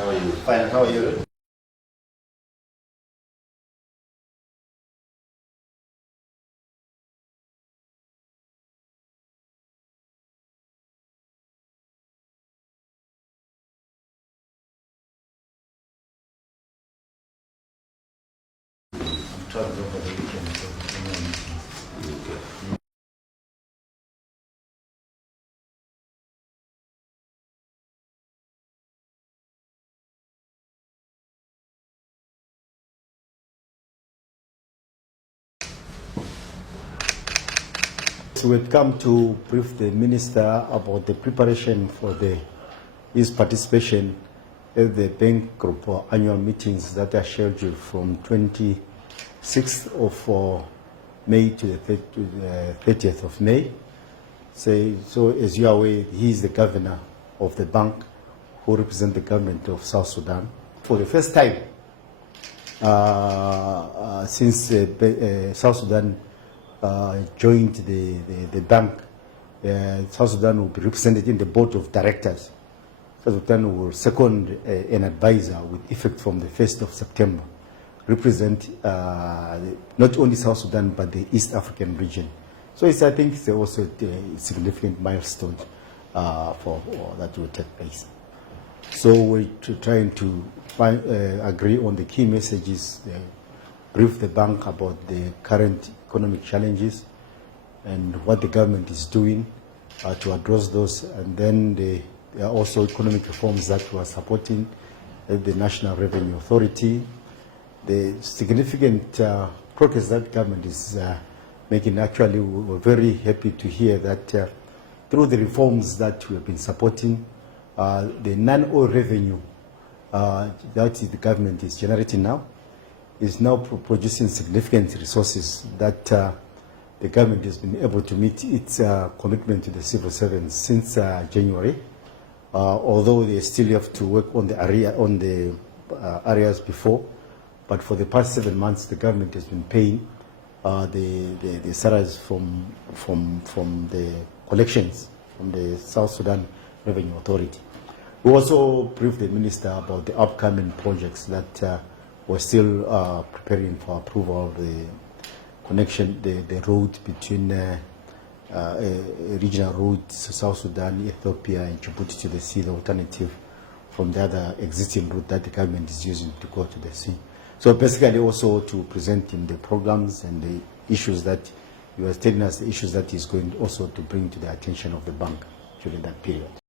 How are you? Fine, how are you? I'm traveling over the weekend, so So we've come to brief the Minister about the preparation for his participation at the bank group annual meetings that are scheduled from 26th of May to the 30th of May. So as you are aware, he is the governor of the bank who represents the government of South Sudan. For the first time since South Sudan joined the bank, South Sudan will be represented in the board of directors. South Sudan will second an advisor with effect from the 1st of September, represent not only South Sudan but the East African region. So I think it's also a significant milestone for that will take place. So we're trying to agree on the key messages, brief the bank about the current economic challenges and what the government is doing to address those. And then there are also economic reforms that we are supporting at the National Revenue Authority. The significant progress that government is making. Actually, we're very happy to hear that through the reforms that we have been supporting, the non-oil revenue that the government is generating now is now producing significant resources that the government has been able to meet its commitment to the civil servants since January. Although they still have to work on the areas before, but for the past 7 months, the government has been paying the salaries from the collections from the South Sudan Revenue Authority. We also briefed the minister about the upcoming projects that we're still preparing for approval of the connection, the road between regional roads, South Sudan, Ethiopia, and Djibouti to the sea, the alternative from the other existing route that the government is using to go to the sea. So basically also to present him the programs and the issues that he was telling us, the issues that he's going also to bring to the attention of the bank during that period.